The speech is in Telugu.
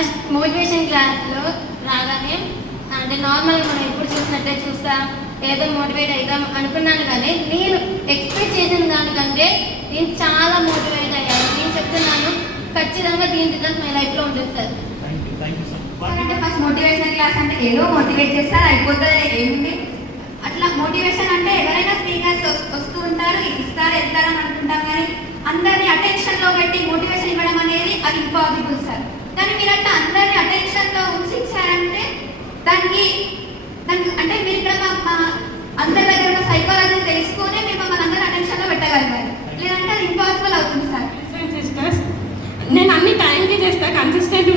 ఫస్ట్ మోటివేషన్ క్లాస్లో రాగానే అంటే నార్మల్గా మనం ఎప్పుడు చూసినట్టే చూస్తా ఏదో మోటివేట్ అవుతాం అనుకున్నాను, కానీ నేను ఎక్స్పెక్ట్ చేసిన దానికంటే నేను చాలా మోటివేట్ అయ్యాను. నేను చెప్తున్నాను, ఖచ్చితంగా దీని రిజల్ట్ మై లైఫ్లో ఉంటుంది సార్. అంటే ఫస్ట్ మోటివేషన్ క్లాస్ అంటే ఏదో మోటివేట్ చేస్తారు అయిపోతుంది, ఏముంది అట్లా. మోటివేషన్ అంటే ఎవరైనా స్పీకర్స్ వస్తూ ఉంటారు, ఇస్తారు వెళ్తారు అని అనుకుంటాం, కానీ అందరినీ అటెన్షన్లో పెట్టి మోటివేషన్ ఇవ్వడం అనేది అది ఇంపాసిబుల్ సార్. కానీ మీరు అట్లా అందరినీ అటెన్షన్లో ఉంచారంటే దానికి అంటే మీరు ఇక్కడ మా అందరి దగ్గర ఉన్న సైకాలజీ తెలుసుకొని మీరు మమ్మల్ని అందరూ అటెన్షన్లో పెట్టగలిగారు, లేదంటే అది ఇంపాసిబుల్ అవుతుంది సార్. సిస్టర్స్, నేను అన్ని టైంకి చేస్తా, కన్సిస్టెంట్